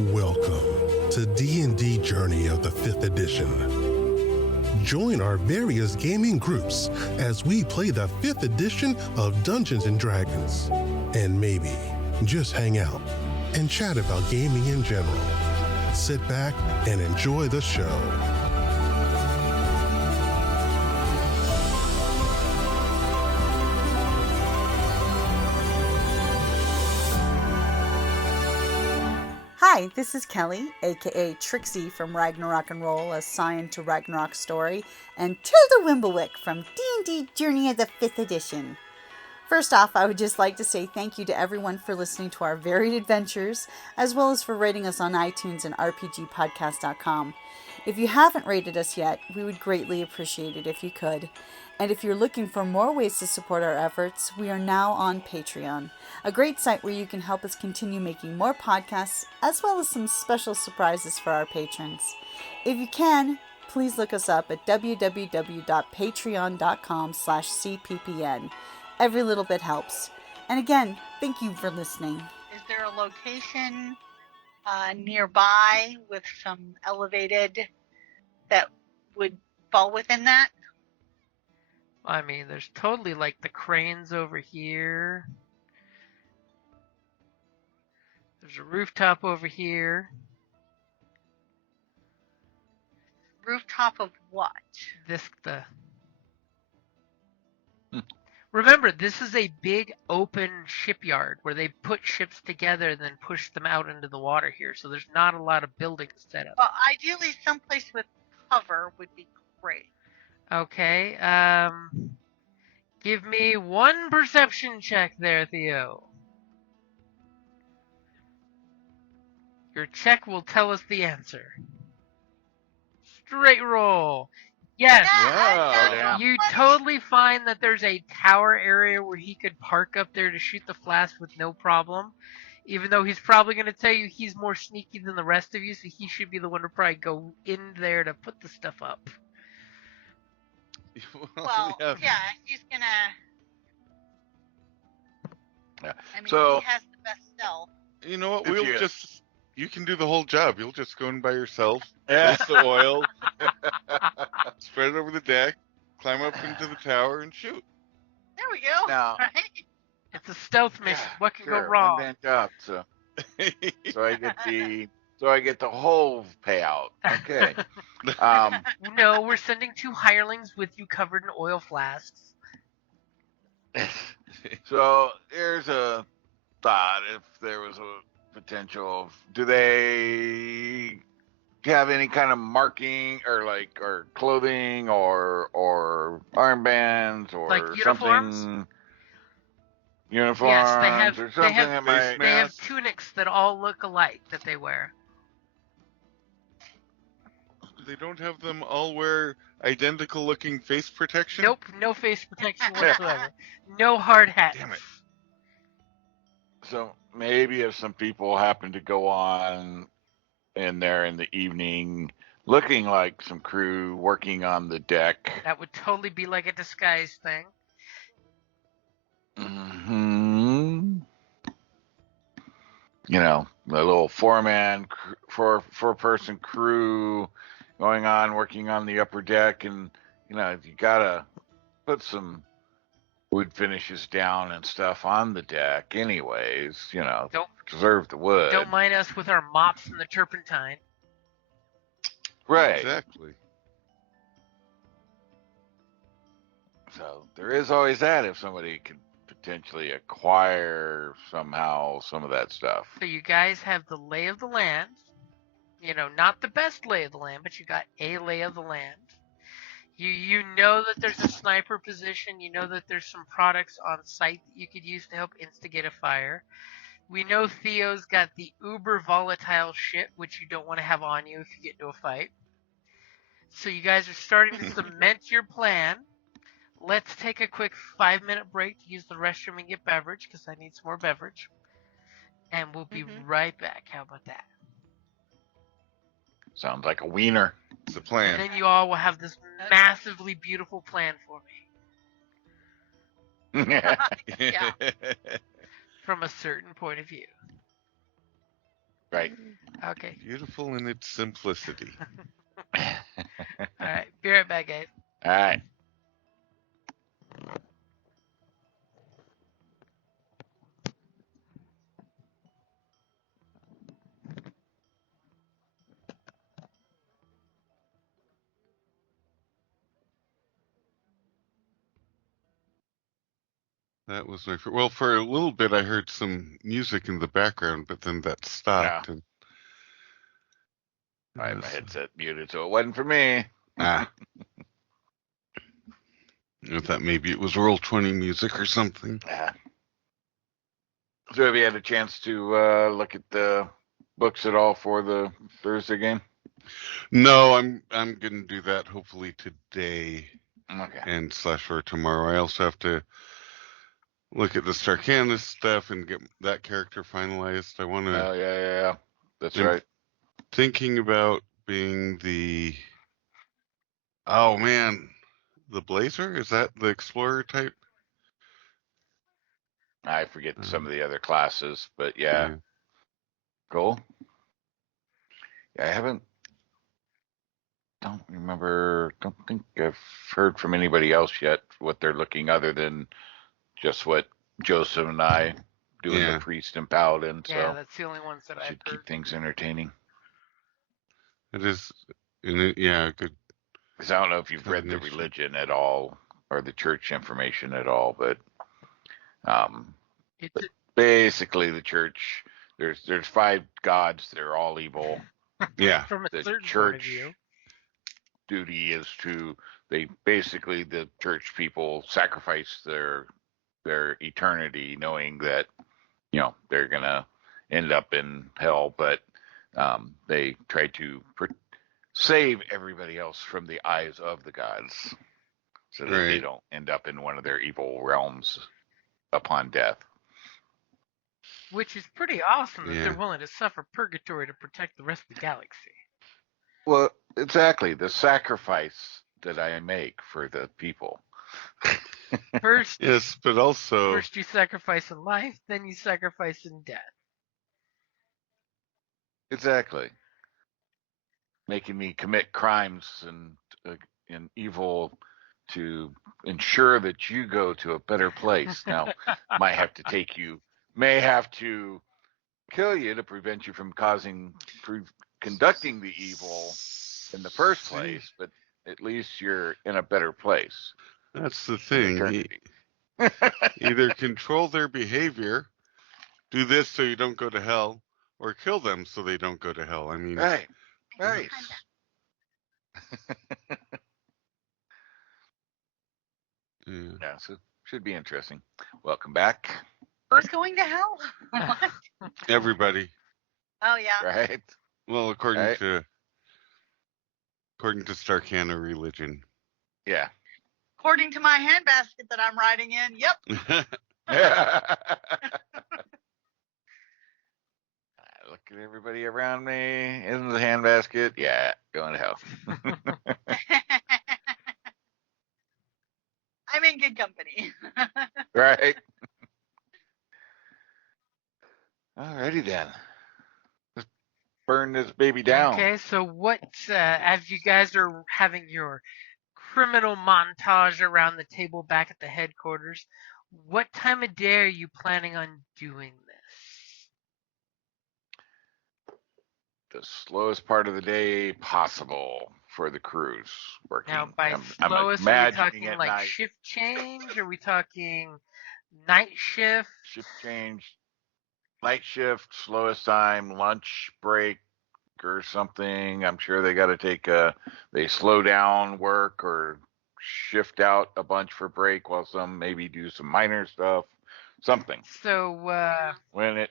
Welcome to D&D Journey of the 5th edition. Join our various gaming groups as we play the 5th edition of Dungeons & Dragons. And maybe just hang out and chat about gaming in general. Sit back and enjoy the show. Hi, this is Kelly, aka Trixie from Ragnarok and Roll, assigned to Ragnarok Story, and Tilda Wimblewick from D&D Journey of the 5th edition. First off, I would just like to say thank you to everyone for listening to our varied adventures, as well as for rating us on iTunes and rpgpodcast.com. If you haven't rated us yet, we would greatly appreciate it if you could. And if you're looking for more ways to support our efforts, we are now on Patreon, a great site where you can help us continue making more podcasts, as well as some special surprises for our patrons. If you can, please look us up at www.patreon.com/cppn. Every little bit helps. And again, thank you for listening. Is there a location nearby with some elevated that would fall within that? I mean, there's totally like the cranes over here. There's a rooftop over here. Rooftop of what? Remember, this is a big open shipyard where they put ships together and then push them out into the water here. So there's not a lot of buildings set up. Well, ideally someplace with cover would be great. Okay, give me one perception check there, Theo. Your check will tell us the answer. Straight roll. Yes. Wow, You totally find that there's a tower area where he could park up there to shoot the flask with no problem. Even though he's probably going to tell you he's more sneaky than the rest of you, so he should be the one to probably go in there to put the stuff up. Well, yeah, he's gonna. Yeah. I mean, So, he has the best stealth. You know what? If You can do the whole job. You'll just go in by yourself, Yeah. place the oil, spread it over the deck, climb up into the tower, and shoot. There we go. Now- Right? It's a stealth mission. Yeah, What can go sure, wrong? one-man job, so I get the whole payout. Okay. No, we're sending 2 hirelings with you covered in oil flasks. So here's a thought: if there was a potential, do they have any kind of marking or clothing or armbands or Like uniforms? something? Uniforms Yes, or something that might. They have tunics that all look alike that they wear. They don't have them all wear identical-looking face protection? Nope, no face protection whatsoever. No hard hats. Damn it. So maybe if some people happen to go on in there in the evening looking like some crew working on the deck. That would totally be like a disguise thing. Mm-hmm. You know, a little four-person crew going on, working on the upper deck, and, you know, you gotta put some wood finishes down and stuff on the deck anyways, you know, preserve the wood. Don't mind us with our mops and the turpentine. Right. Exactly. So there is always that if somebody could potentially acquire somehow some of that stuff. So you guys have the lay of the land. You know, not the best lay of the land, but you got a lay of the land. You know that there's a sniper position. You know that there's some products on site that you could use to help instigate a fire. We know Theo's got the uber volatile shit, which you don't want to have on you if you get into a fight. So you guys are starting to cement your plan. Let's take a quick 5-minute break to use the restroom and get beverage, because I need some more beverage. And we'll be right back. How about that? Sounds like a wiener. It's the plan. And then you all will have this massively beautiful plan for me. Yeah. From a certain point of view. Right. Okay. Beautiful in its simplicity. All right. Be right back, guys. All right. That was my well, for a little bit I heard some music in the background, but then that stopped. Yeah. And I had my headset muted, so it wasn't for me. I thought maybe it was Roll20 music or something. Yeah. So have you had a chance to look at the books at all for the Thursday game? No, I'm gonna do that hopefully today Okay. and / or tomorrow. I also have to look at the Starcanus stuff and get that character finalized. I want to. Oh yeah. That's I'm right. thinking about being the. Oh man, the Blazer, is that the Explorer type? I forget some of the other classes, but yeah. Yeah. Cool. Yeah, don't think I've heard from anybody else yet what they're looking other than just what Joseph and I doing Yeah. the priest and paladin. Yeah, So that's the only ones that I've should heard. keep things entertaining. It is, yeah, good. Because I don't know if you've read the combination. religion at all or the church information at all, but It's basically the church. There's 5 gods. They're all evil. Yeah. from a The certain point of church view. duty is to the church people sacrifice their eternity, knowing that they're gonna end up in hell, but they try to save everybody else from the eyes of the gods, so that they Right. don't end up in one of their evil realms upon death. Which is pretty awesome that Yeah. they're willing to suffer purgatory to protect the rest of the galaxy. Well, exactly, the sacrifice that I make for the people. First, Yes, but also. first you sacrifice in life, then you sacrifice in death. Exactly. Making me commit crimes and evil to ensure that you go to a better place. Now, may have to kill you to prevent you from conducting the evil in the first place, but at least you're in a better place. That's the in thing. eternity. Either control their behavior, do this so you don't go to hell, or kill them so they don't go to hell. I mean, Right. Yeah, so should be interesting. Welcome back. Who's going to hell? What? everybody. Oh yeah. Right. Well, according Right. to Starcana religion. Yeah. According to my handbasket that I'm writing in, yep. Look at everybody around me. In the handbasket. Yeah, going to hell. I'm in good company. Right. Alrighty then. Let's burn this baby down. Okay, so what, as you guys are having your criminal montage around the table back at the headquarters, what time of day are you planning on doing this? The slowest part of the day possible for the crews working. Now, by I'm slowest, are we imagining talking at like night. shift change? Are we talking night shift? Shift change, night shift, slowest time, lunch break or something. I'm sure they got to take they slow down work or shift out a bunch for break while some maybe do some minor stuff, something. So, When it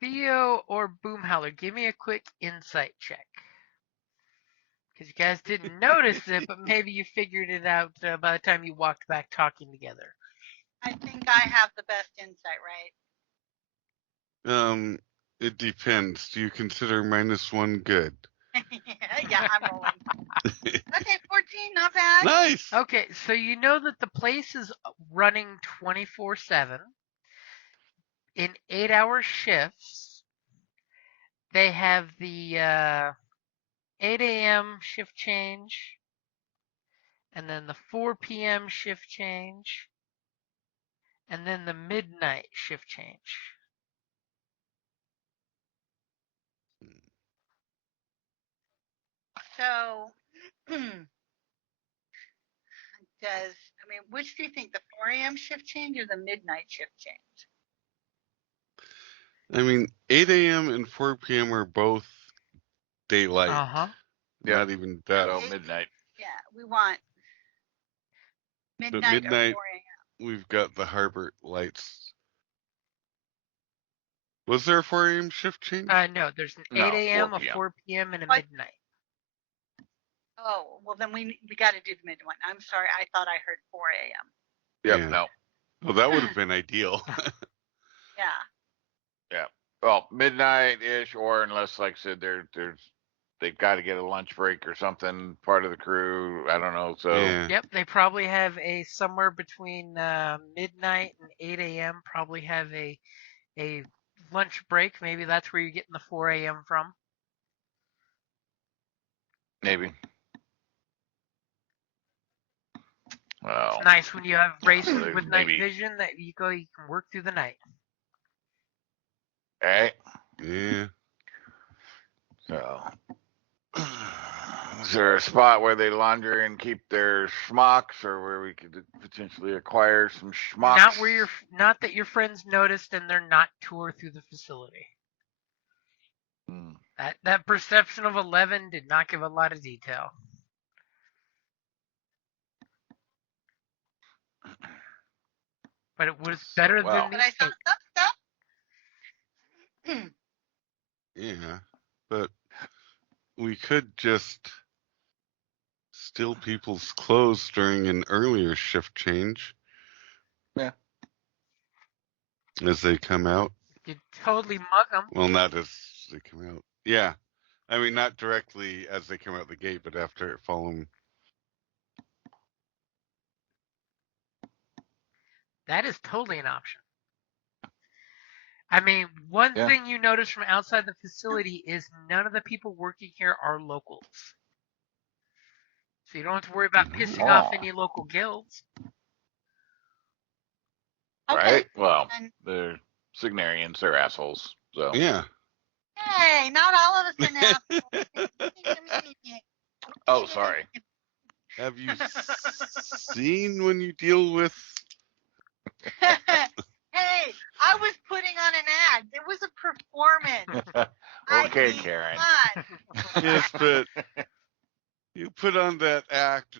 Theo or Boomhowler, give me a quick insight check. Because you guys didn't notice it, but maybe you figured it out by the time you walked back talking together. I think I have the best insight, right? It depends. Do you consider -1 good? Yeah, I'm rolling. Okay, 14, not bad. Nice. Okay, so you know that the place is running 24/7 in 8-hour shifts. They have the 8 a.m. shift change, and then the 4 p.m. shift change, and then the midnight shift change. So, which do you think, the 4 a.m. shift change or the midnight shift change? I mean, 8 a.m. and 4 p.m. are both daylight. Uh-huh. Not even that. So midnight. Yeah, we want But midnight or midnight, 4 a.m. we've got the harbor lights. Was there a 4 a.m. shift change? No, there's an No, 8 a.m., 4 a p.m. 4 p.m., and a What? midnight. Oh, well then we got to do the midnight. I'm sorry, I thought I heard 4 a.m. Yep, Yeah. no. Well, that would have been ideal. Yeah. Yeah. Well, midnight-ish, or unless, like I said, they've got to get a lunch break or something, part of the crew. I don't know. So Yeah. Yep, they probably have a somewhere between midnight and 8 a.m. Probably have a lunch break. Maybe that's where you're getting the 4 a.m. from. maybe. Well, It's nice when you have races there's with night maybe. vision that you can work through the night. Right. Yeah. So, is there a spot where they launder and keep their schmucks, or where we could potentially acquire some schmucks? Not that your friends noticed and they're not tour through the facility. Hmm. That perception of 11 did not give a lot of detail. But it was better well. than But the I saw 8. some stuff. Yeah. But we could just steal people's clothes during an earlier shift change. Yeah. As they come out. You totally mug them. Well, not as they come out. Yeah. I mean, not directly as they come out the gate, but after following. That is totally an option. I mean, one Yeah. thing you notice from outside the facility is none of the people working here are locals. So you don't have to worry about pissing off any local guilds. Okay. Right? Well, And they're Signarians, they're assholes. So Yeah. hey, not all of us are now. Oh, sorry. Have you seen when you deal with? Hey, I was putting on an act. It was a performance. Okay, I mean, Karen. come Yes, but you put on that act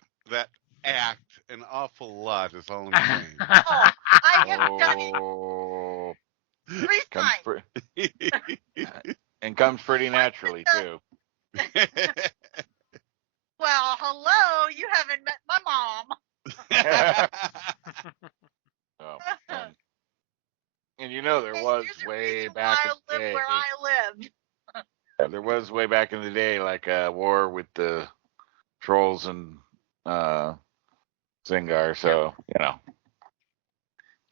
an awful lot. Is all I'm saying. Oh, I have done it Oh, 3 comes times. and comes pretty naturally too. Well, hello, you haven't met my mom. Oh, and you know there Hey, was there's a way reason back why in I the live day. where I lived. There was way back in the day, like a war with the trolls and Zingar. So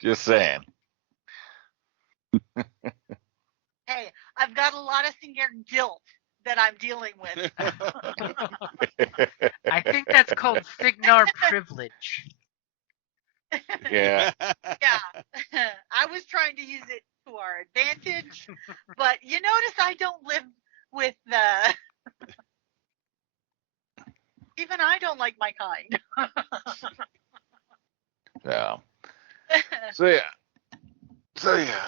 just saying. Hey, I've got a lot of senior guilt that I'm dealing with. I think that's called Signar privilege. Yeah. Yeah, I was trying to use it to our advantage, but you notice I don't live with the. Even I don't like my kind. Yeah. So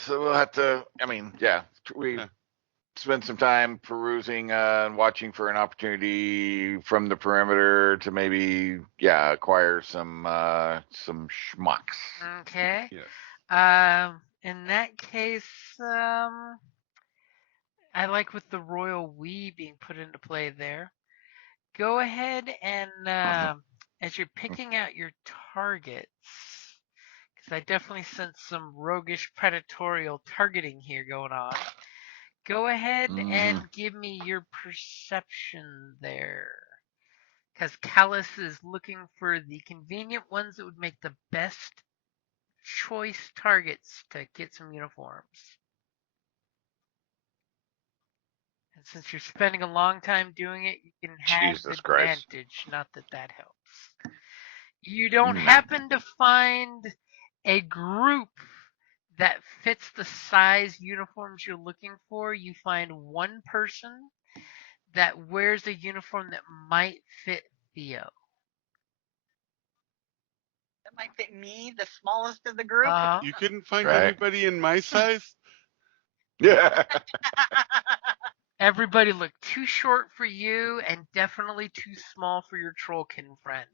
we'll have to. I mean, yeah, we spend some time perusing and watching for an opportunity from the perimeter to maybe acquire some schmucks. Okay. Yes. In that case, I like with the royal we being put into play there. Go ahead and as you're picking out your targets, because I definitely sense some roguish predatorial targeting here going on. Go ahead and give me your perception there. Because Callus is looking for the convenient ones that would make the best choice targets to get some uniforms. And since you're spending a long time doing it, you can have Jesus Christ. advantage. Not that that helps. You don't No. happen to find a group that fits the size uniforms you're looking for. You find one person that wears a uniform that might fit Theo. That might fit me, the smallest of the group. You couldn't find Right. anybody in my size? Yeah. Everybody looked too short for you and definitely too small for your trollkin friend.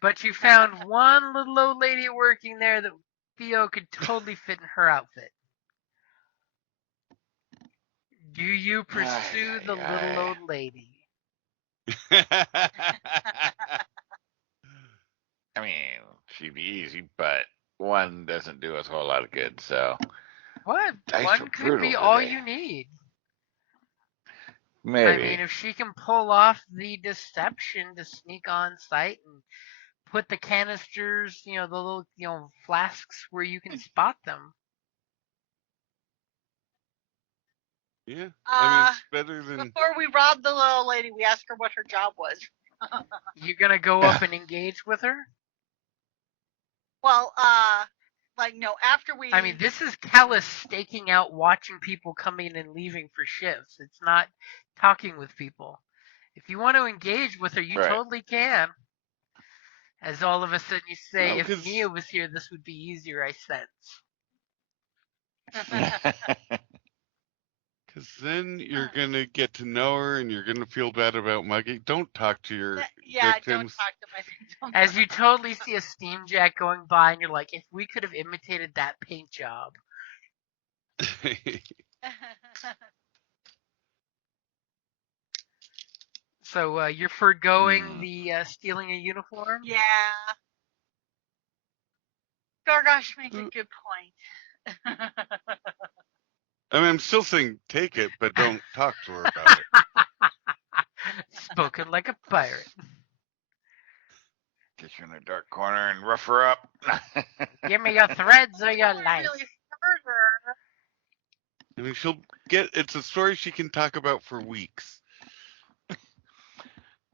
But you found one little old lady working there that Theo could totally fit in her outfit. Do you pursue the little old lady? I mean, she'd be easy, but one doesn't do us a whole lot of good, so. What? Dice One are could brutal be all today. you need. Maybe. I mean, if she can pull off the deception to sneak on site and put the canisters, the little, flasks where you can spot them. Yeah, I mean, it's better than. Before we robbed the little lady, we asked her what her job was. You gonna go up and engage with her? Well, no, after we. I mean, this is Callus staking out, watching people coming and leaving for shifts. It's not talking with people. If you want to engage with her, you Right. totally can. As all of a sudden you say, No, if 'cause- Mia was here, this would be easier, I sense. Because then you're going to get to know her and you're going to feel bad about mugging. Don't talk to your Yeah, don't victims. talk to my victims. As you totally see a steam jack going by, and you're like, if we could have imitated that paint job. So you're forgoing the stealing a uniform? Yeah. Gargosh makes a good point. I mean, I'm still saying take it, but don't talk to her about it. Spoken like a pirate. Get you in a dark corner and rough her up. Give me your threads or your life. Really hurt her. I mean, she'll get. It's a story she can talk about for weeks.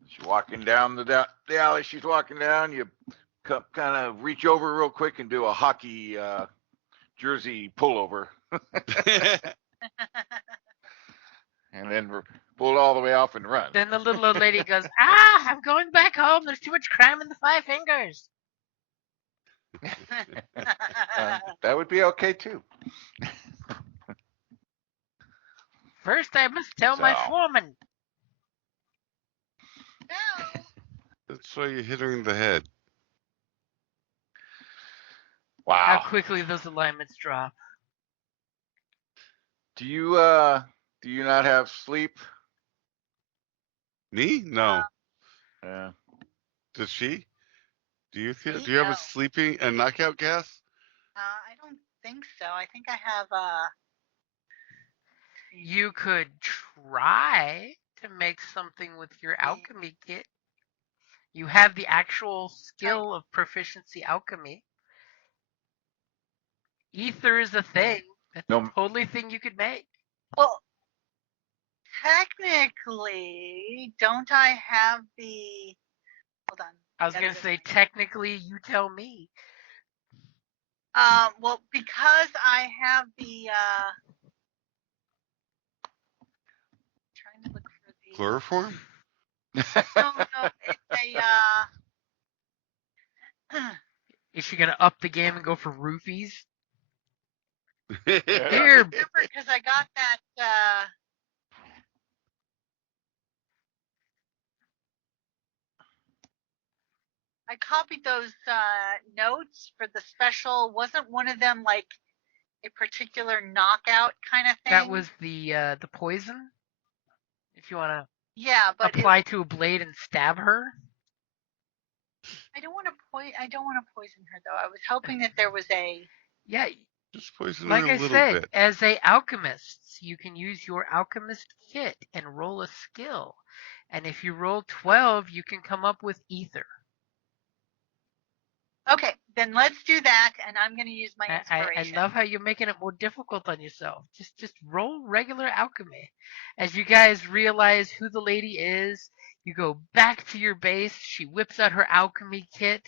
She's walking down the alley. She's walking down. You kind of reach over real quick and do a hockey jersey pullover. And then pull it all the way off and run. Then the little old lady goes, I'm going back home. There's too much crime in the Five Fingers. That would be okay too. First, I must tell my foreman. No. That's why you hit her in the head. Wow. How quickly those alignments drop. Do you not have sleep? Me? No. Yeah. Does she? Do you feel? Me? Do you have No. a knockout gas? I don't think so. I think I have You could try to make something with your alchemy kit. You have the actual skill of proficiency alchemy. Ether is a thing. That's a totally thing you could make. Well, technically, don't I have the? Hold on. I was going to say, technically, you tell me. Well, because I have the. Trying to look for the. Chloroform? No, it's a. Is she going to up the game and go for roofies? I Here. remember because I got that. I copied those notes for the special. Wasn't one of them like a particular knockout kind of thing? That was the poison. If you want to but apply to a blade and stab her. I don't want to poison her though. I was hoping that there was a. Yeah. Just poison like her a I little said, bit. as a alchemist, you can use your alchemist kit and roll a skill. And if you roll 12, you can come up with ether. Okay, Then let's do that, and I'm going to use my I inspiration. love how you're making it more difficult on yourself. Just roll regular alchemy. As you guys realize who the lady is, you go back to your base. She whips out her alchemy kit,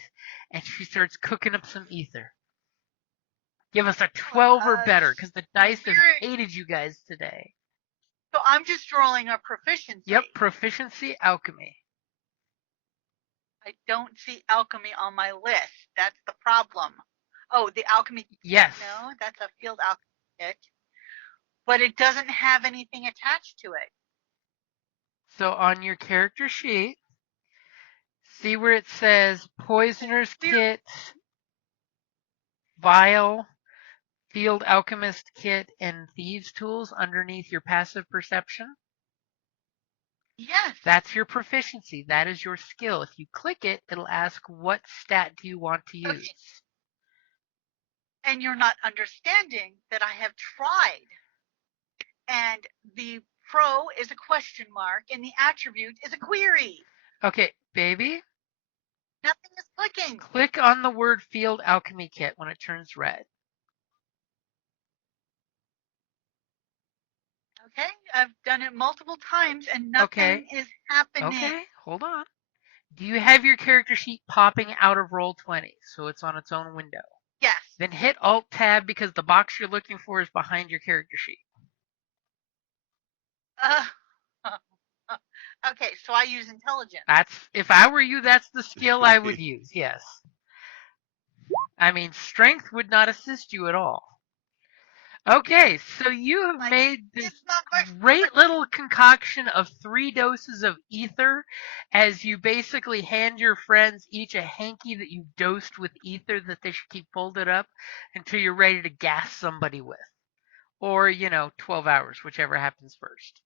and she starts cooking up some ether. Give us a 12 or better, because the dice have hated you guys today. So I'm just rolling a proficiency. Yep, proficiency alchemy. I don't see alchemy on my list. That's the problem. Oh, the alchemy kit. Yes. No, that's a field alchemy kit. But it doesn't have anything attached to it. So on your character sheet, see where it says Poisoner's Kit, Vial, Field Alchemist Kit, and Thieves Tools underneath your passive perception? Yes. That's your proficiency. That is your skill. If you click it, it'll ask what stat do you want to use. Okay. And you're not understanding that I have tried. And the pro is a question mark, and the attribute is a query. Okay, baby. Nothing is clicking. Click on the word Field Alchemy Kit when it turns red. Okay, I've done it multiple times, and nothing is happening. Okay, hold on. Do you have your character sheet popping out of Roll20, so it's on its own window? Yes. Then hit Alt-Tab because the box you're looking for is behind your character sheet. Okay, so I use intelligence. If I were you, that's the skill I would use, yes. I mean, strength would not assist you at all. Okay, so you have made this great little concoction of 3 doses of ether as you basically hand your friends each a hanky that you dosed with ether that they should keep folded up until you're ready to gas somebody with. Or, 12 hours, whichever happens first.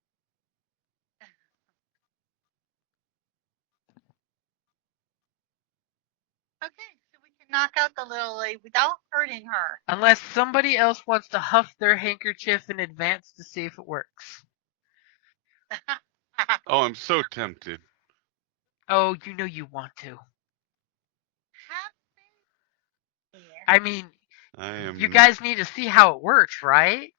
Okay, so we can knock out the little lady without hurting her. Unless somebody else wants to huff their handkerchief in advance to see if it works. Oh, I'm so tempted. Oh, you know you want to. I mean, you guys need to see how it works, right?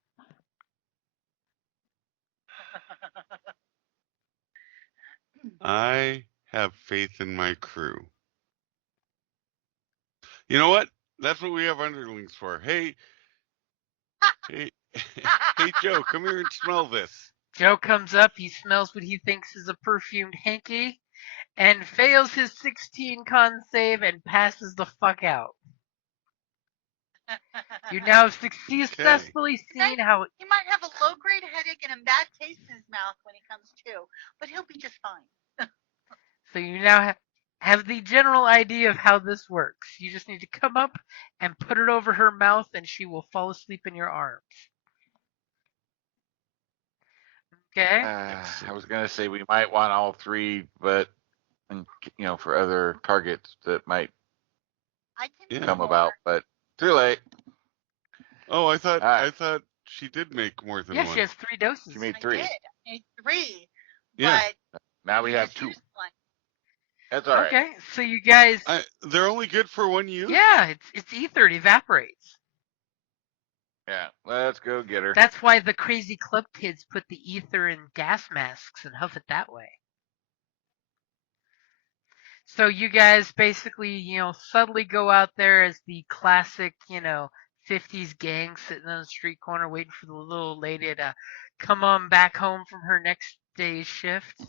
I have faith in my crew. You know what? That's what we have underlings for. Hey, hey, Joe, come here and smell this. Joe comes up, he smells what he thinks is a perfumed hanky, and fails his 16 con save and passes the fuck out. You now have successfully seen how... He might have a low-grade headache and a bad taste in his mouth when he comes to, but he'll be just fine. So you now have the general idea of how this works. You just need to come up and put it over her mouth and she will fall asleep in your arms. Okay? I was going to say we might want all 3, but, for other targets that might come about, but too late. Oh, I thought she did make more than one. Yeah, she has 3 doses. She made 3. I made 3. Yeah. But now we have 2. That's all right. Okay, so you guys... they're only good for 1 use? Yeah, it's ether. It evaporates. Yeah, let's go get her. That's why the crazy club kids put the ether in gas masks and huff it that way. So you guys basically, subtly go out there as the classic, 50s gang sitting on the street corner waiting for the little lady to come on back home from her next day's shift.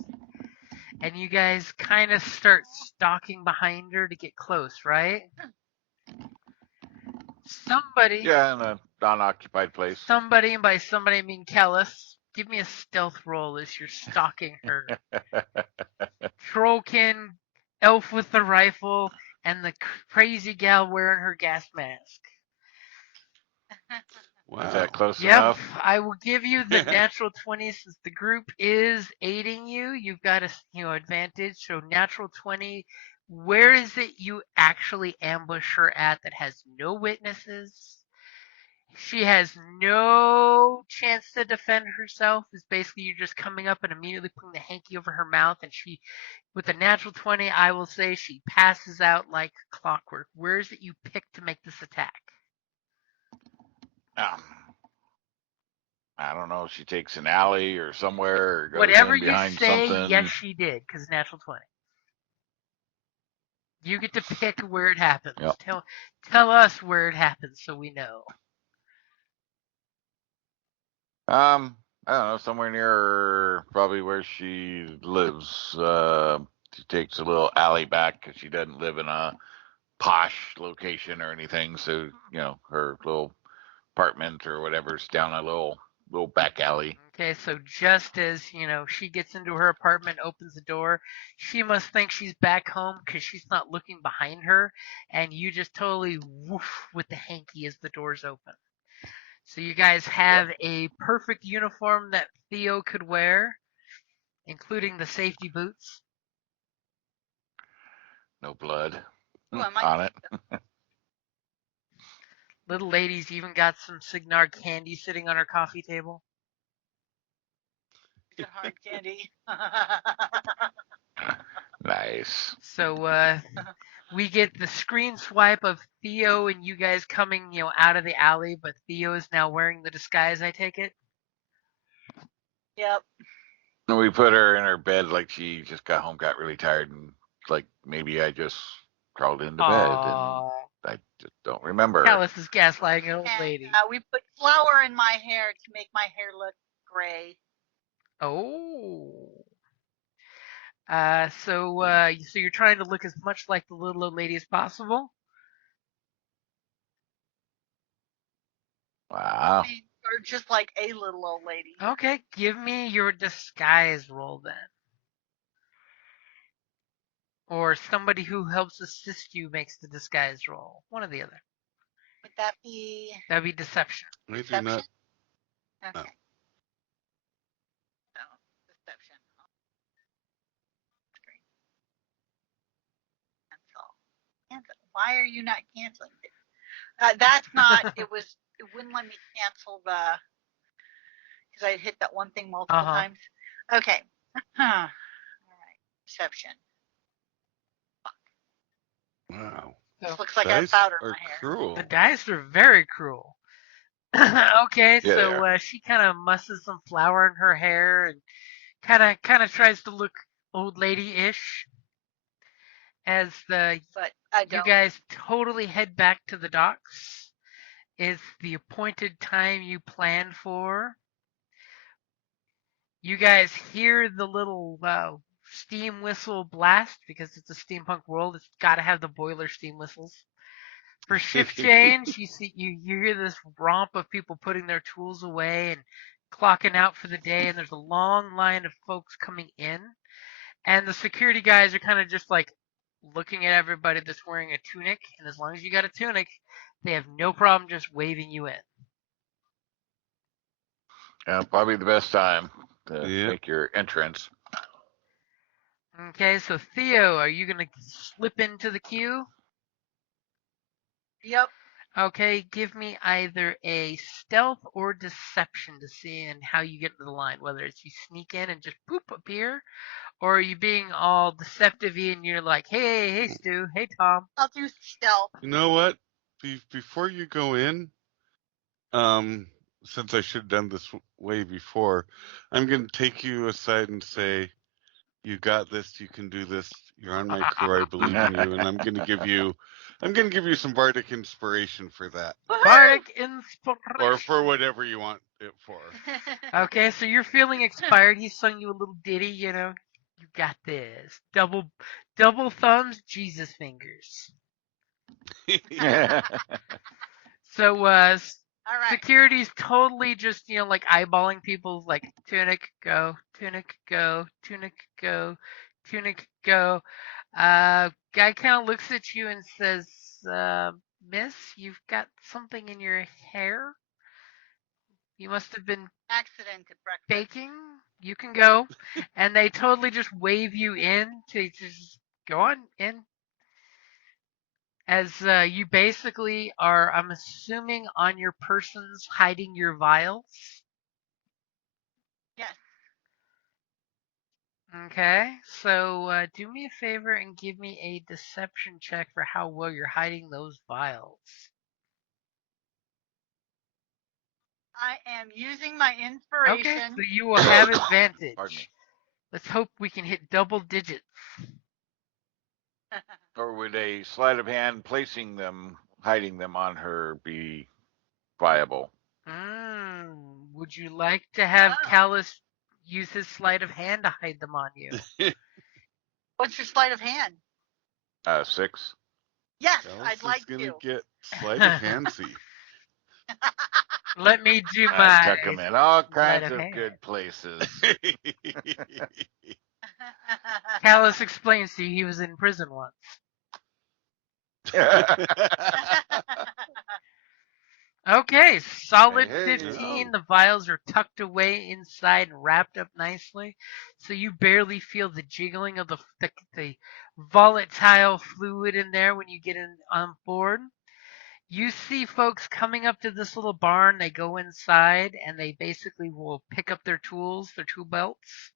And you guys kind of start stalking behind her to get close, right? Somebody... Yeah, in an unoccupied place. Somebody, and by somebody I mean Kellis, give me a stealth roll as you're stalking her. Trollkin, elf with the rifle, and the crazy gal wearing her gas mask. Wow. Is that close Yep, enough? I will give you the natural 20 since the group is aiding you. You've got a advantage, so natural 20. Where is it you actually ambush her at that has no witnesses? She has no chance to defend herself. It's basically you're just coming up and immediately putting the hanky over her mouth, and she, with a natural 20, I will say she passes out like clockwork. Where is it you pick to make this attack? I don't know if she takes an alley or somewhere or goes Whatever in you behind say, something. yes, she did, because natural 20. You get to pick where it happens. Yep. Tell us where it happens so we know. I don't know, somewhere near probably where she lives. She takes a little alley back because she doesn't live in a posh location or anything. So her little apartment or whatever's down a little back alley. Okay, so just as, she gets into her apartment, opens the door, she must think she's back home because she's not looking behind her, and you just totally woof with the hanky as the doors open. So you guys have a perfect uniform that Theo could wear, including the safety boots. No blood Ooh, I might on need it. Little lady's even got some Signar candy sitting on her coffee table. the hard candy. Nice. So we get the screen swipe of Theo and you guys coming, out of the alley, but Theo is now wearing the disguise, I take it? Yep. And we put her in her bed like she just got home, got really tired, and like maybe I just crawled into bed and Aww. I just don't remember. Callus is gaslighting an old And lady. we put flour in my hair to make my hair look gray. Oh. So you're trying to look as much like the little old lady as possible? Wow. I mean, or just like a little old lady. Okay, give me your disguise roll then. Or somebody who helps assist you makes the disguise roll. One or the other. Would that be That'd be deception. I do deception? not. Okay. No, deception. Cancel. Why are you not canceling it? That's not. It wouldn't let me cancel the because I hit that one thing multiple times. Okay. All right. Deception. Wow. This looks like I have Dice powder in are my hair. cruel. The dice are very cruel. Okay, Yeah, so she kind of musses some flour in her hair and kind of tries to look old lady-ish as But I you don't. guys totally head back to the docks. It's the appointed time you planned for. You guys hear the little steam whistle blast because it's a steampunk world. It's got to have the boiler steam whistles. For shift change, you hear this romp of people putting their tools away and clocking out for the day, and there's a long line of folks coming in, and the security guys are kind of just like looking at everybody that's wearing a tunic, and as long as you got a tunic, they have no problem just waving you in. probably the best time to Yep. make your entrance. Okay, so Theo, are you gonna slip into the queue? Yep. Okay, give me either a stealth or deception to see and how you get into the line. Whether it's you sneak in and just poop appear, or are you being all deceptive-y and you're like, hey, Stu, hey, Tom. I'll do stealth. You know what? Before you go in, since I should have done this way before, I'm going to take you aside and say, "You got this. You can do this. You're on my crew. I believe in you." And I'm going to give you some bardic inspiration for that, Bardic inspiration. or for whatever you want it for. Okay, so you're feeling inspired. He sung you a little ditty, you got this. Double thumbs, Jesus fingers. So, All right. security's totally just, like eyeballing people, like, tunic, go, tunic, go, tunic, go, tunic, go. Guy kind of looks at you and says, Miss, you've got something in your hair? You must have been Accident at breakfast. baking. You can go. And they totally just wave you in to just go on in. As you basically are, I'm assuming, on your persons hiding your vials. Yes. Okay, so do me a favor and give me a deception check for how well you're hiding those vials. I am using my Okay, inspiration. so you will have advantage. Pardon me. Let's hope we can hit double digits. Or would a sleight of hand placing them, hiding them on her be viable? Would you like to have Oh. Callus use his sleight of hand to hide them on you? What's your sleight of hand? 6. Yes, Alice I'd like is gonna to. get sleight of handsy. Let me do I my tuck them in all sleight kinds of of hand. good places. Callus explains to you he was in prison once. Okay, solid Hey, 15. oh. The vials are tucked away inside and wrapped up nicely, so you barely feel the jiggling of the volatile fluid in there when you get in on board. You see folks coming up to this little barn. They go inside and they basically will pick up their tools, their tool belts,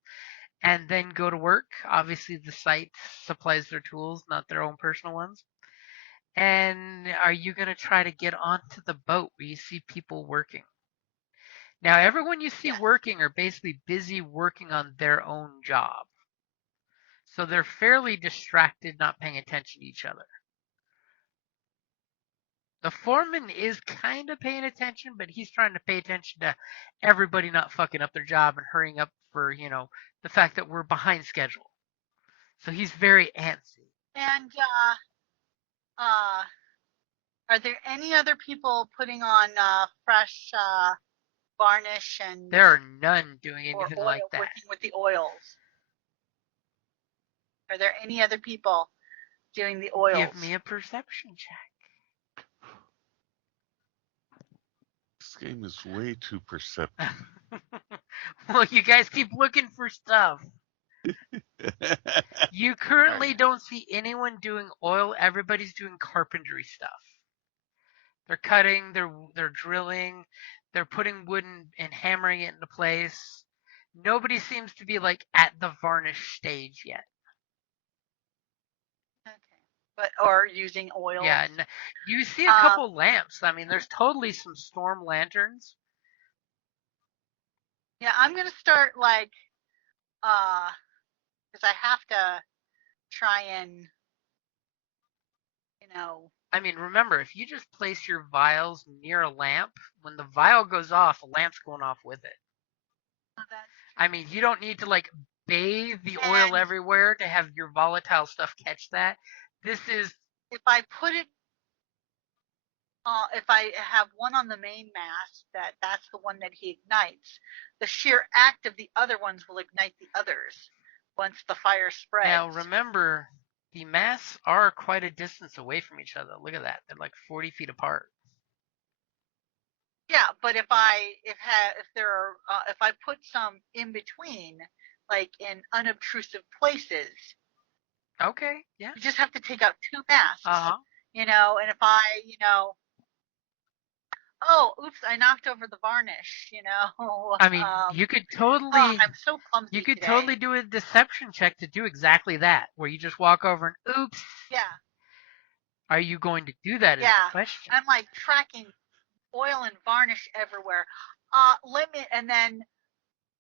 and then go to work. Obviously, the site supplies their tools, not their own personal ones. And are you going to try to get onto the boat where you see people working? Now, everyone you see Yes. working are basically busy working on their own job. So they're fairly distracted, not paying attention to each other. The foreman is kind of paying attention, but he's trying to pay attention to everybody not fucking up their job and hurrying up for, the fact that we're behind schedule. So he's very antsy. And are there any other people putting on fresh varnish and There are none doing or anything oil, like that. working with the oils? Are there any other people doing the oils? Give me a perception check. This game is way too perceptive. Well, you guys keep looking for stuff. You currently don't see anyone doing oil. Everybody's doing carpentry stuff. They're cutting, they're drilling, they're putting wood and hammering it into place. Nobody seems to be like at the varnish stage yet. Okay. But or using oils. Yeah, you see a couple lamps. I mean, there's totally some storm lanterns. Yeah, I'm gonna start like because I have to try and I mean, remember, if you just place your vials near a lamp, when the vial goes off, the lamp's going off with it. I mean, you don't need to like bathe the oil everywhere to have your volatile stuff catch that. This is if I put it if I have one on the main mast, that's the one that he ignites, the sheer act of the other ones will ignite the others once the fire spreads. Now remember, the masts are quite a distance away from each other. Look at that; they're like 40 feet apart. Yeah, but if I put some in between, like in unobtrusive places, okay, yeah, you just have to take out 2 masts. And if I, oh, oops, I knocked over the varnish, I mean, you could totally. I'm so clumsy You could today. totally do a deception check to do exactly that, where you just walk over and oops. Yeah. Are you going to do that? Yeah. Is the question. I'm like tracking oil and varnish everywhere. And then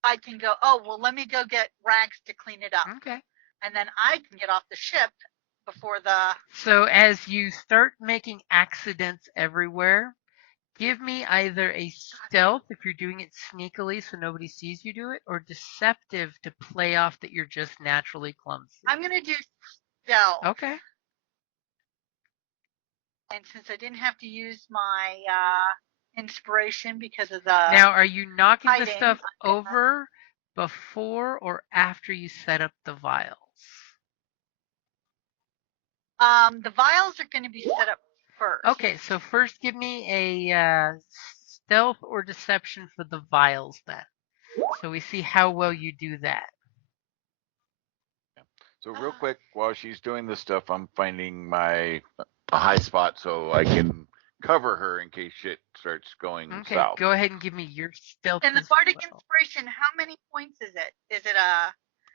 I can go, oh, well, let me go get rags to clean it up. Okay. And then I can get off the ship before the. So as you start making accidents everywhere, give me either a stealth if you're doing it sneakily so nobody sees you do it, or deceptive to play off that you're just naturally clumsy. I'm going to do stealth. Okay. And since I didn't have to use my inspiration because of the. Now, are you knocking hiding, the stuff over before or after you set up the vials? The vials are going to be set up first. Okay, so first give me a stealth or deception for the vials then. So we see how well you do that. So real quick, while she's doing this stuff, I'm finding my a high spot so I can cover her in case shit starts going Okay, south. go ahead and give me your stealth. And the as bardic well. inspiration, how many points is it? Is it a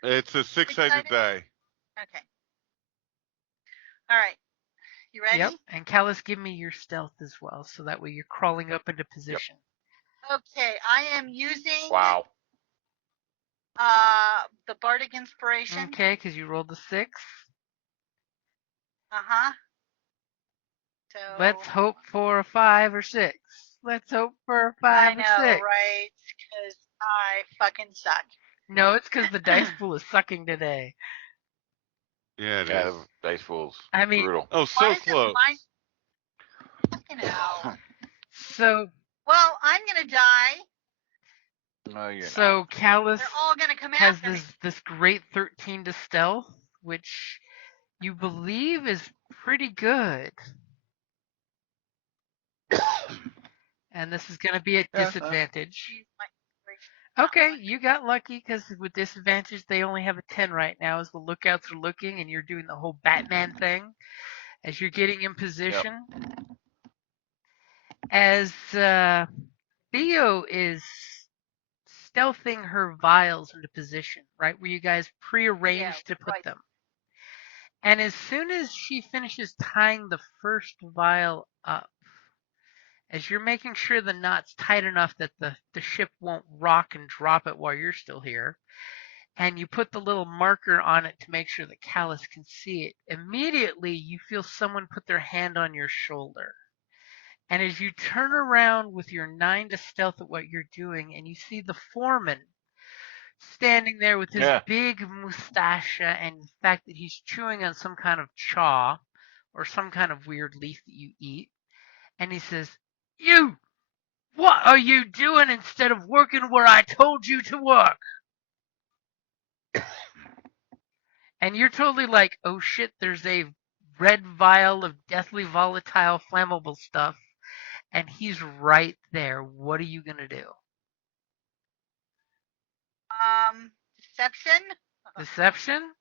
It's a six-sided die. Okay. All right. You ready? Yep. And Callus, give me your stealth as well, so that way you're crawling up into position. Okay, I am using Wow. the bardic inspiration. Okay, because you rolled a 6. Uh-huh. So Let's hope for a 5 or 6. Let's hope for a 5 I or know, 6. right? Because I fucking suck. No, it's because the dice pool is sucking today. Yeah, it Yeah, is. the dice pool's I mean, brutal. Oh, Why so is it close. my fucking hell? so Well, I'm gonna die. No, you're so Callus They're all gonna come has after me. this great 13 to stealth, which you believe is pretty good. And this is going to be at disadvantage. Use my inspiration. Okay, you got lucky because with disadvantage they only have a 10 right now as the lookouts are looking and you're doing the whole Batman thing as you're getting in position. As Theo is stealthing her vials into position, right where you guys prearranged to put right. them. And as soon as she finishes tying the first vial up, as you're making sure the knot's tight enough that the ship won't rock and drop it while you're still here, and you put the little marker on it to make sure that Callus can see it, immediately you feel someone put their hand on your shoulder. And as you turn around with your 9 to stealth at what you're doing, and you see the foreman standing there with his big mustache and the fact that he's chewing on some kind of chaw or some kind of weird leaf that you eat, and he says, "You! What are you doing instead of working where I told you to work?" And you're totally like, oh shit, there's a red vial of deathly volatile flammable stuff, and he's right there. What are you gonna do? Deception. Deception?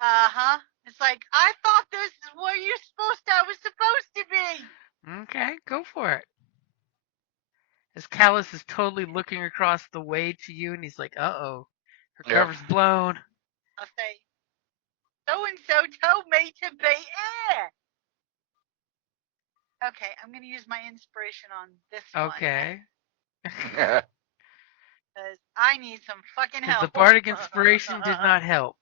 Uh-huh. It's like, I thought this is where I was supposed to be. Okay, go for it. As Callus is totally looking across the way to you, and he's like, uh-oh, her cover's blown. I'll say, so-and-so told me to be here. Okay, I'm going to use my inspiration on this one. Okay. Because I need some fucking help. The bardic inspiration did not help.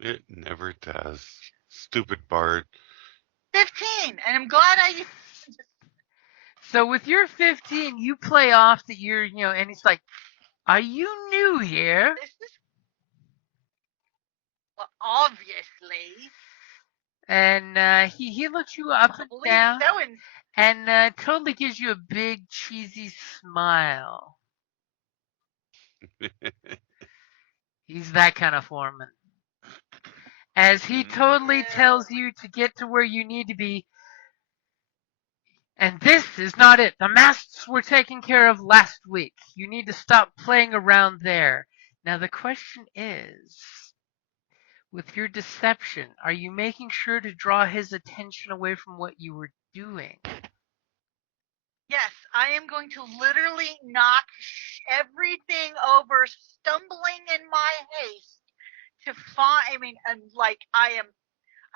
It never does. Stupid bard. 15, and I'm glad I used. So with your 15, you play off that you're, and he's like, are you new here? This is, well, obviously. And he looks you up and down So and totally gives you a big cheesy smile. He's that kind of foreman. As he totally tells you to get to where you need to be. And this is not it. The masts were taken care of last week. You need to stop playing around there. Now the question is, with your deception, are you making sure to draw his attention away from what you were doing? yes, I am going to literally knock everything over, stumbling in my haste to find. I mean,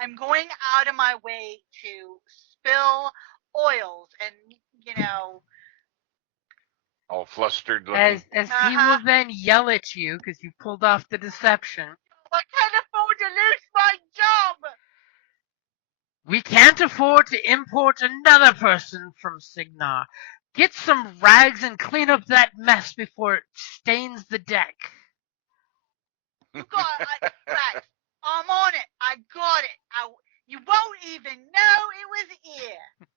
I'm going out of my way to spill oils and all flustered looking. As he will then yell at you because you pulled off the deception. I can't afford to lose my job. We can't afford to import another person from Signar. Get some rags and clean up that mess before it stains the deck. You got rags. I'm on it. I got it. You won't even know it was here.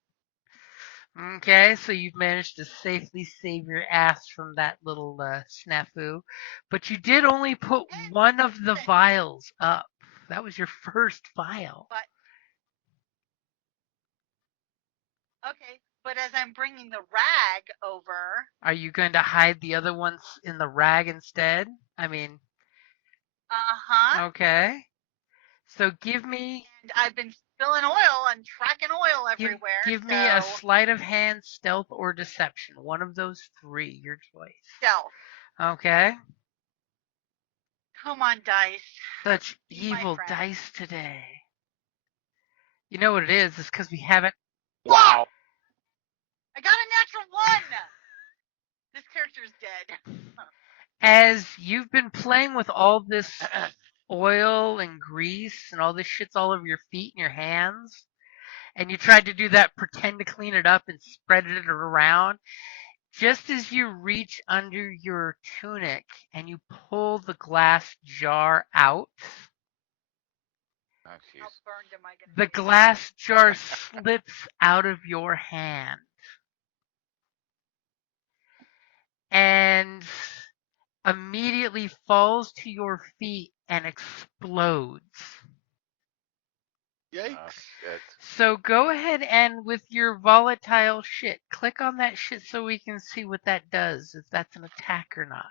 Okay, so you've managed to safely save your ass from that little snafu. But you did only put one of the vials up. That was your first vial. But as I'm bringing the rag over... Are you going to hide the other ones in the rag instead? I mean... Uh-huh. Okay. So give me... And I've been spilling oil and tracking oil everywhere. Give me a sleight of hand, stealth, or deception. One of those three, your choice. Stealth. Okay. Come on, dice. Such Be evil my friend. dice today. You know what it is? It's because we haven't... Wow. I got a natural 1! This character's dead. As you've been playing with all this oil and grease and all this shit's all over your feet and your hands, and you tried to do that, pretend to clean it up and spread it around, just as you reach under your tunic and you pull the glass jar out, Oh, jeez. How burned am I gonna the be? glass jar slips out of your hand. And immediately falls to your feet and explodes. Yikes. Shit. So go ahead and with your volatile shit, click on that shit so we can see what that does, if that's an attack or not.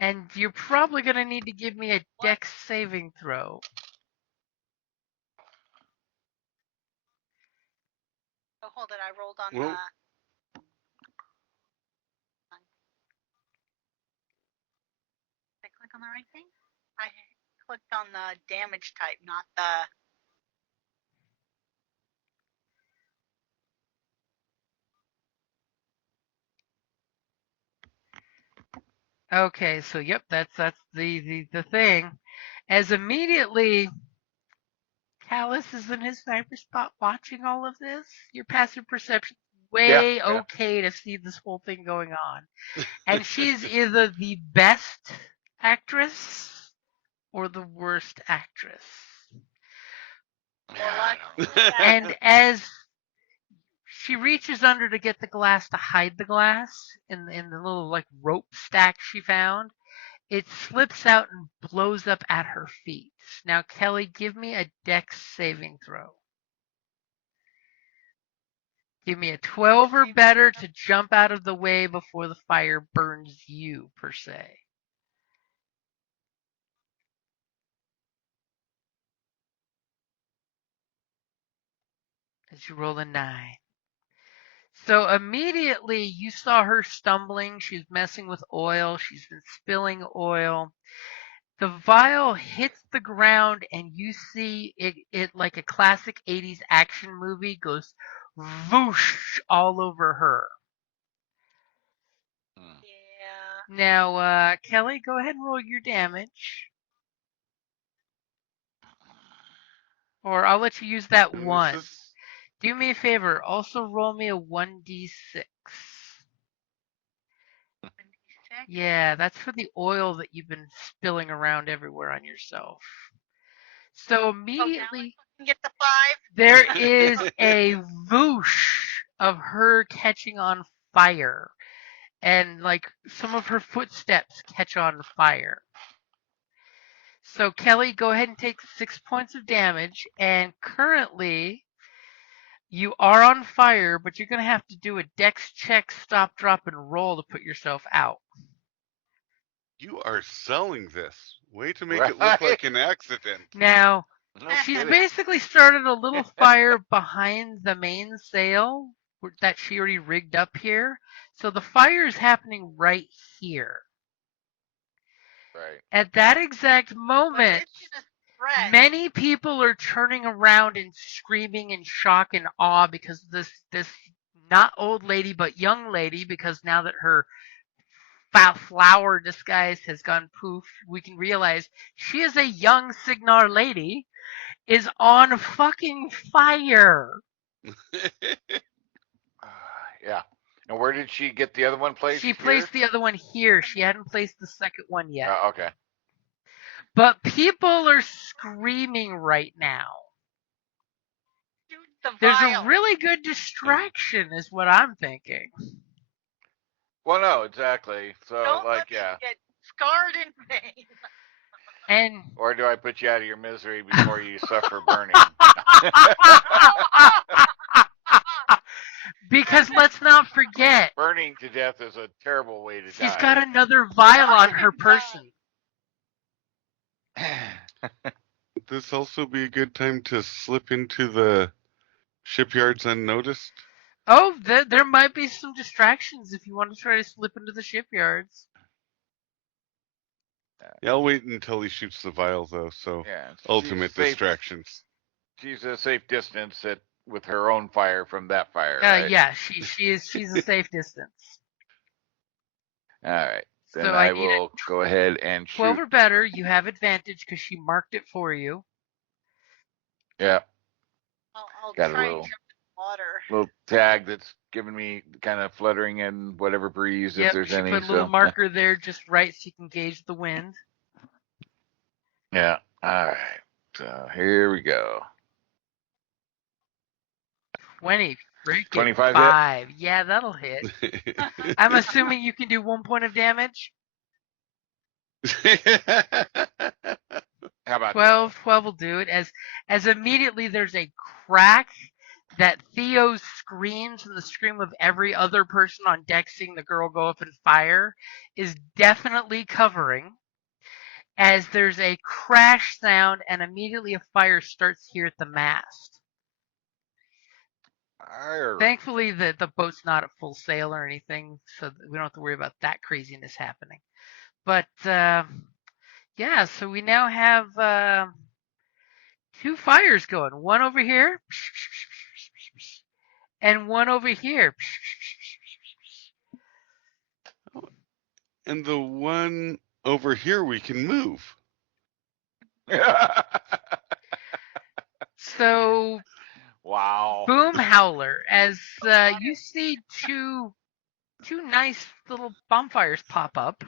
And you're probably going to need to give me a dex saving throw. Oh, hold it. I rolled on Well- the... Did I click on the right thing? I clicked on the damage type, not the... Okay, so yep, that's the thing. As immediately Callus is in his sniper spot watching all of this, your passive perception way Yeah. okay to see this whole thing going on. And she's either the best actress or the worst actress. And as she reaches under to get the glass to hide the glass in the little like rope stack she found, it slips out and blows up at her feet. Now, Kelly, give me a dex saving throw. Give me a 12 or better to jump out of the way before the fire burns you, per se. As you roll a 9. So immediately you saw her stumbling. She's messing with oil. She's been spilling oil. The vial hits the ground and you see it like a classic 80s action movie goes whoosh all over her. Yeah. Now, Kelly, go ahead and roll your damage. Or I'll let you use that And one. this is- Do me a favor. Also roll me a 1d6. Yeah, that's for the oil that you've been spilling around everywhere on yourself. So immediately, Get the 5. there is a whoosh of her catching on fire. And like some of her footsteps catch on fire. So Kelly, go ahead and take 6 points of damage. And currently, you are on fire, but you're going to have to do a dex check, stop, drop, and roll to put yourself out. You are selling this. Way to make it look like an accident. Now, No she's kidding. basically started a little fire behind the main sail that she already rigged up here. So the fire is happening right here. Right. At that exact moment, It's gonna spread. many people are turning around and screaming in shock and awe because this not old lady but young lady, because now that her flower disguise has gone poof, we can realize she is a young Signar lady, is on fucking fire. Yeah. And where did she get the other one placed? She placed the other one here. She hadn't placed the second one yet. Okay. But people are screaming right now. Shoot the There's vial. a really good distraction, is what I'm thinking. Well, no, exactly. So, Don't like, let me yeah. get scarred in vain. And Or do I put you out of your misery before you suffer burning? because let's not forget, Burning to death is a terrible way to die. she's got another vial on her person. wouldn't this also be a good time to slip into the shipyards unnoticed? Oh, there might be some distractions if you want to try to slip into the shipyards. Yeah, I'll wait until he shoots the vial, though, so Yeah, ultimate distractions. She's a safe distance with her own fire from that fire, right? Yeah, she's a safe distance. All right. Then So I need will go ahead and 12 shoot. or better. You have advantage because she marked it for you. Yeah. I'll Got a try little- and jump in the water. Little tag that's giving me kind of fluttering and whatever breeze if there's she any. put a little marker there just right so you can gauge the wind. Yeah. All right. So here we go. 20. Freaking 25 5. Yeah, that'll hit. I'm assuming you can do 1 point of damage. How about 12. 12 will do it. As immediately there's a crack that Theo's screams and the scream of every other person on deck seeing the girl go up in fire is definitely covering. As there's a crash sound and immediately a fire starts here at the mast. that? Thankfully, the boat's not at full sail or anything, so we don't have to worry about that craziness happening. But, yeah, so we now have 2 fires going. One over here, and one over here. And the one over here we can move. So, Wow. Boom Howler, as you see two nice little bonfires pop up.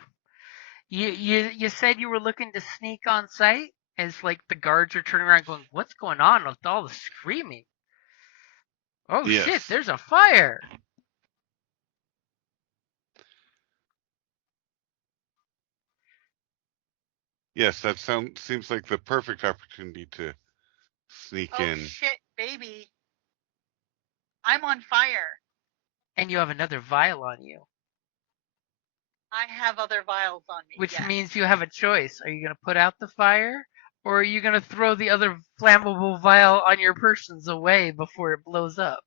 You said you were looking to sneak on sight as like the guards are turning around going, what's going on with all the screaming? Oh Yes. shit, there's a fire. Yes, that seems like the perfect opportunity to sneak in. Oh shit, baby. I'm on fire. And you have another vial on you. I have other vials on me. Which yes. means you have a choice. Are you going to put out the fire? Or are you going to throw the other flammable vial on your persons away before it blows up?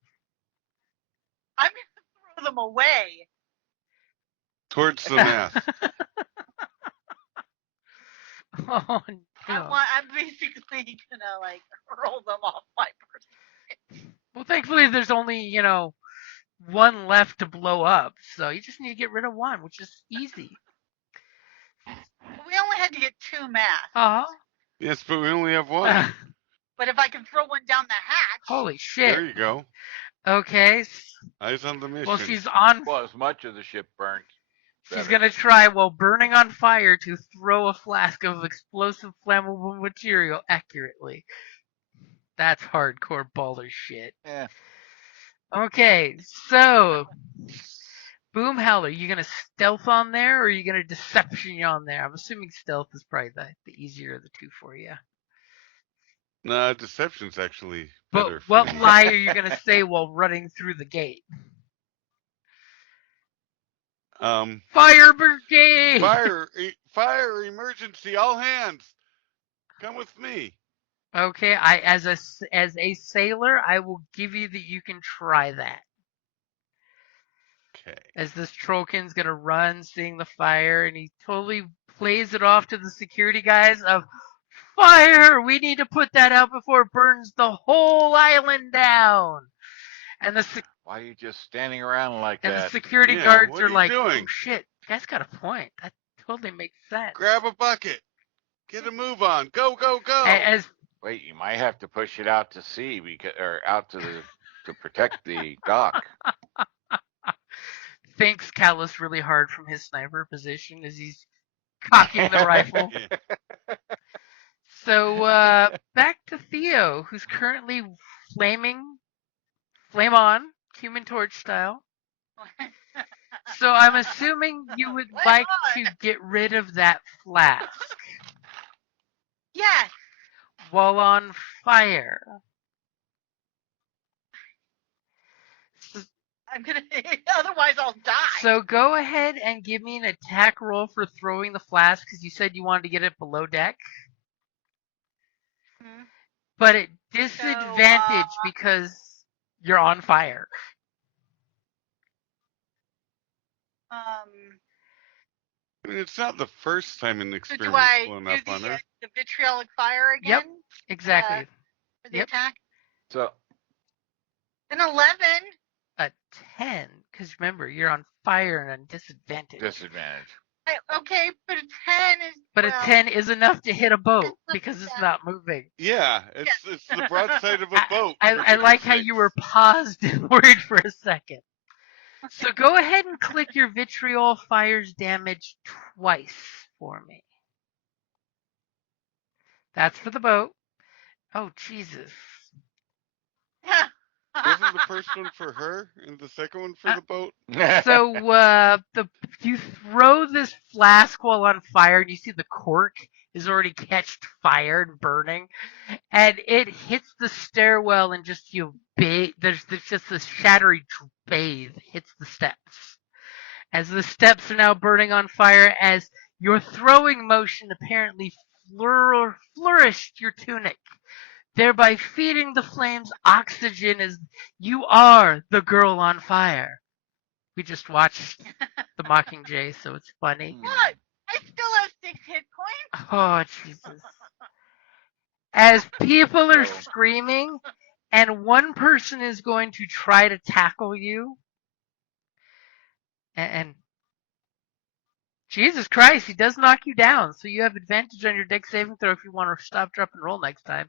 I'm going to throw them away. Towards the mast. Oh, no. I'm basically going to, like, hurl them off my person. Well, thankfully, there's only, one left to blow up. So you just need to get rid of one, which is easy. We only had to get 2 masks. Uh-huh. Yes, but we only have one. But if I can throw one down the hatch. Holy shit. There you go. Okay. Eyes on the mission. Well, she's on. Well, as much of the ship burnt. She's going to try, while burning on fire, to throw a flask of explosive flammable material accurately. That's hardcore baller shit. Yeah. Okay, so Boom Howler, you gonna stealth on there or are you gonna deception on there? I'm assuming stealth is probably the easier of the two for you. Nah, deception's actually But better. For what me. lie are you gonna say while running through the gate? Fire brigade! Fire emergency, all hands. Come with me. Okay, as a sailor, I will give you that you can try that. Okay. As this trollkin's gonna run, seeing the fire, and he totally plays it off to the security guys of fire! We need to put that out before it burns the whole island down. And Why are you just standing around like and that? the security Yeah, guards what are are you like, doing? oh shit, you guys got a point. That totally makes sense. Grab a bucket. Get a move on. Go, go, go. As Wait, you might have to push it out to sea or out to protect the dock. thinks Callus really hard from his sniper position as he's cocking the rifle. Yeah. So back to Theo, who's currently flame on, Human Torch style. So I'm assuming you would like to get rid of that flask Yes. while on fire. I'm going to, otherwise I'll die. So go ahead and give me an attack roll for throwing the flask because you said you wanted to get it below deck. Hmm. but at disadvantage because you're on fire. I mean, it's not the first time an So experiment's do I blown do up on her. the vitriolic fire again? Yep, exactly. For the Yep. attack? So An 11. A 10, because remember, you're on fire and on disadvantage. disadvantage. Okay, but a 10 is. But well, a 10 is enough to hit a boat it's not because it's that. not moving. Yeah, it's the broadside of a boat. I like how you were paused and worried for a second. So go ahead and click your vitriol fire's damage twice for me. That's for the boat. Oh, Jesus. Wasn't the first one for her and the second one for the boat? So you throw this flask while on fire, and you see the cork is already catched fire and burning, and it hits the stairwell, and just there's just this shattery bathe hits the steps. As the steps are now burning on fire, as your throwing motion apparently flourished your tunic, thereby feeding the flames oxygen as you are the girl on fire. We just watched The Mockingjay, so it's funny. What? I still have 6 hit points. Oh, Jesus. As people are screaming, and one person is going to try to tackle you, and Jesus Christ, he does knock you down, so you have advantage on your dex saving throw if you want to stop, drop, and roll next time.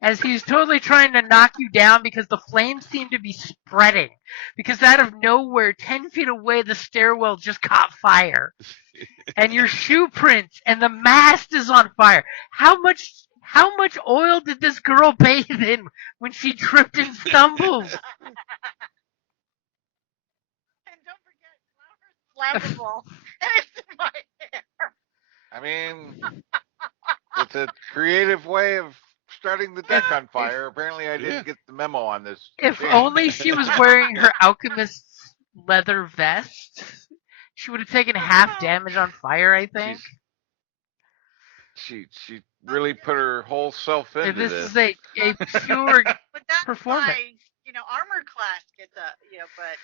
As he's totally trying to knock you down because the flames seem to be spreading. Because out of nowhere, 10 feet away, the stairwell just caught fire. And your shoe prints and the mast is on fire. How much oil did this girl bathe in when she tripped and stumbled? And don't forget, flower's flammable. And it's in my hair. I mean, it's a creative way of starting the deck on fire. Apparently, I didn't get the memo on this. If only she was wearing her alchemist's leather vest, she would have taken half damage on fire, I think. She really put her whole self into this. this. Is a pure But that's performance. why, armor class gets but.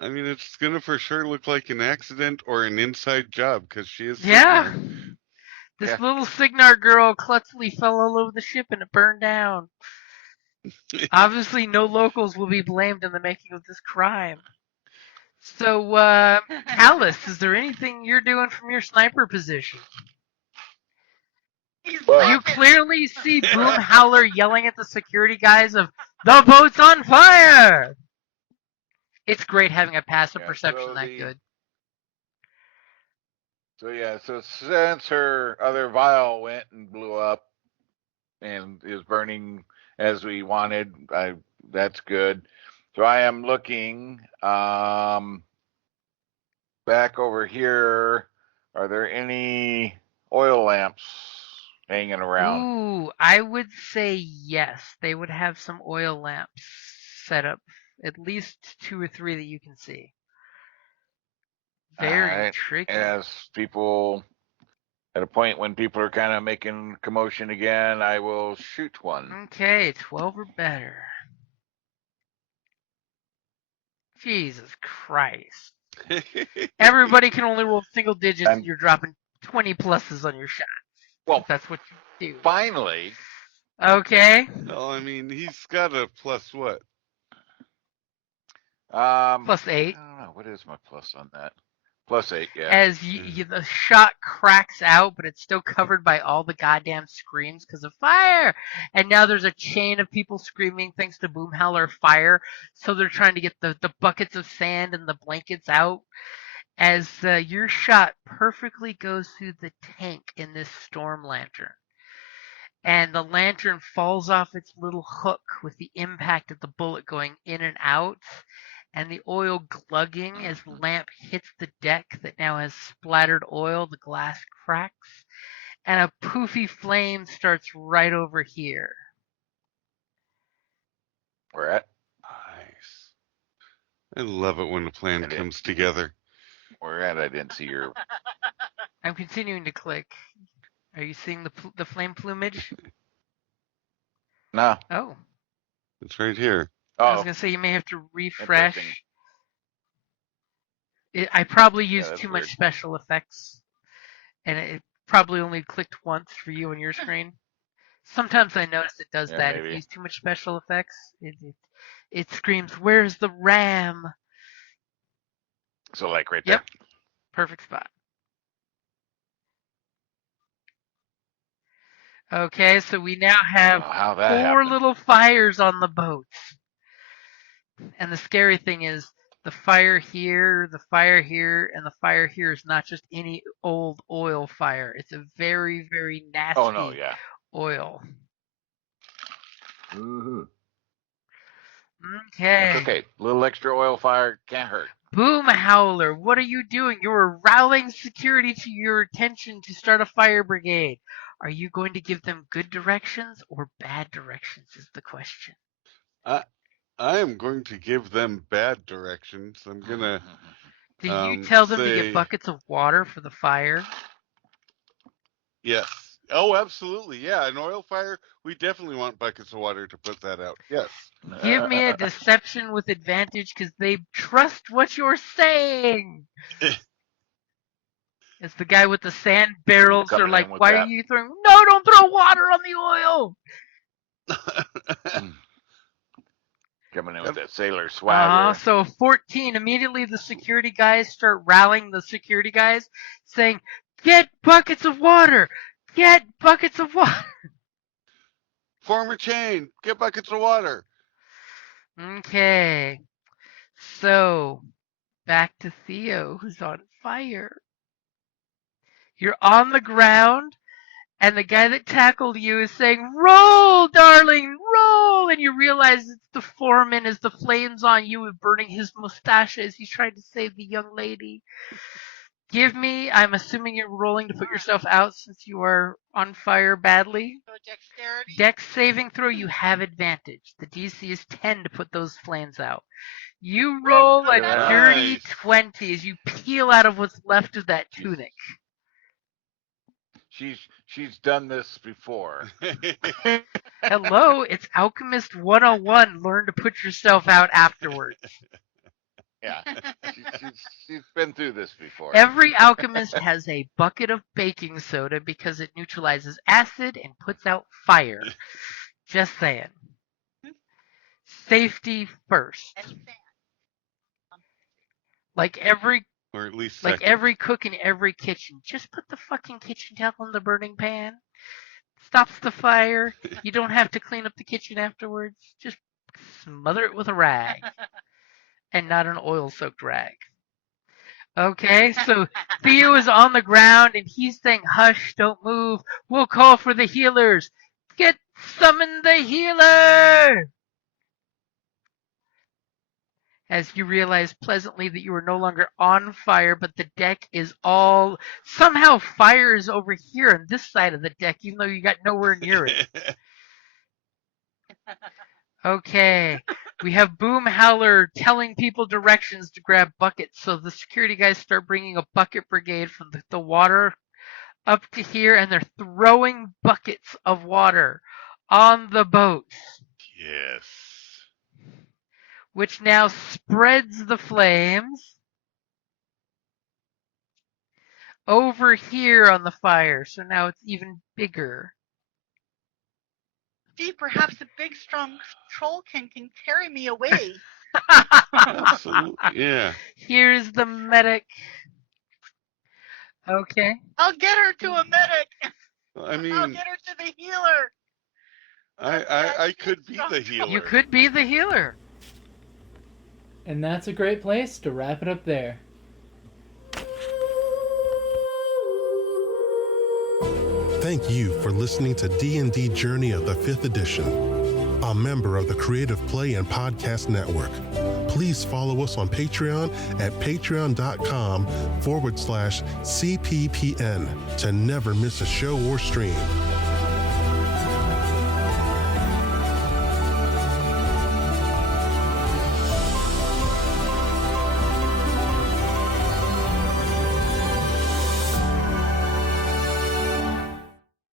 I mean, it's gonna for sure look like an accident or an inside job because she is. Yeah. Signar. This little Signar girl clumsily fell all over the ship and it burned down. Obviously, no locals will be blamed in the making of this crime. So, Callus, is there anything you're doing from your sniper position? You clearly see Boom Howler yelling at the security guys of, "The boat's on fire!" It's great having a passive perception that good. So since her other vial went and blew up and is burning as we wanted, that's good. So I am looking back over here. Are there any oil lamps hanging around? Ooh, I would say yes. They would have some oil lamps set up, at least 2 or 3 that you can see. Very tricky. As people, at a point when people are kind of making commotion again, I will shoot one. Okay, 12 or better. Jesus Christ. Everybody can only roll single digits and you're dropping 20 pluses on your shot. Well, that's what you do. Finally. Okay. Well, I mean, he's got a plus what? Plus 8. I don't know. What is my plus on that? Plus 8, yeah. As the shot cracks out, but it's still covered by all the goddamn screams because of fire. And now there's a chain of people screaming thanks to Boom Howler fire. So they're trying to get the buckets of sand and the blankets out. As your shot perfectly goes through the tank in this storm lantern. And the lantern falls off its little hook with the impact of the bullet going in and out. And the oil glugging as the lamp hits the deck that now has splattered oil, the glass cracks, and a poofy flame starts right over here. Where at? Nice. I love it when a plan comes together. Where at? I didn't see your... I'm continuing to click. Are you seeing the flame plumage? No. Oh. It's right here. Oh. I was going to say you may have to refresh. I probably used too much special effects, and it probably only clicked once for you on your screen. Sometimes I notice it does that. Maybe. If you use too much special effects, it screams, "Where's the RAM?" So like right there? Yep. Perfect spot. Okay, so we now have 4 little fires on the boats. And the scary thing is the fire here, the fire here, and the fire here is not just any old oil fire. It's a very, very nasty oil. Mm-hmm. Okay. That's okay. A little extra oil fire can't hurt. Boom Howler, what are you doing? You're rallying security to your attention to start a fire brigade. Are you going to give them good directions or bad directions is the question. I am going to give them bad directions. I'm going to... Do you tell them to get buckets of water for the fire? Yes. Oh, absolutely. Yeah, an oil fire, we definitely want buckets of water to put that out. Yes. Give me a deception with advantage because they trust what you're saying. It's the guy with the sand barrels are like, why are you throwing... No, don't throw water on the oil! Coming in with that sailor swagger. So 14, immediately the security guys start rallying the security guys, saying, get buckets of water! Get buckets of water! Form a chain! Get buckets of water! Okay. So, back to Theo, who's on fire. You're on the ground, and the guy that tackled you is saying, roll, darling, roll! And you realize it's the foreman as the flames on you and burning his mustache as he's trying to save the young lady. Give me, I'm assuming you're rolling to put yourself out since you are on fire badly. So dexterity. Dex saving throw, you have advantage. The DC is 10 to put those flames out. You roll a dirty 20 as you peel out of what's left of that tunic. She's done this before. Hello, it's Alchemist 101. Learn to put yourself out afterwards. Yeah, she's been through this before. Every alchemist has a bucket of baking soda because it neutralizes acid and puts out fire. Just saying. Safety first. Like every or at least like every cook in every kitchen, just put the fucking kitchen towel in the burning pan. Stops the fire. You don't have to clean up the kitchen afterwards. Just smother it with a rag. And not an oil-soaked rag. Okay, so Theo is on the ground and he's saying, hush, don't move. We'll call for the healers. Summon the healer! As you realize pleasantly that you are no longer on fire, but the deck is all... Somehow fire is over here on this side of the deck, even though you got nowhere near it. Okay, we have Boom Howler telling people directions to grab buckets, so the security guys start bringing a bucket brigade from the water up to here, and they're throwing buckets of water on the boats. Yes. Which now spreads the flames over here on the fire, so now it's even bigger. Gee, perhaps a big, strong trollkin can carry me away. Absolutely, yeah. Here's the medic. Okay. I'll get her to a medic. I mean, I'll get her to the healer. I could be the healer. You could be the healer. And that's a great place to wrap it up there. Thank you for listening to D&D Journey of the 5th Edition, a member of the Creative Play and Podcast Network. Please follow us on Patreon at patreon.com/CPPN to never miss a show or stream.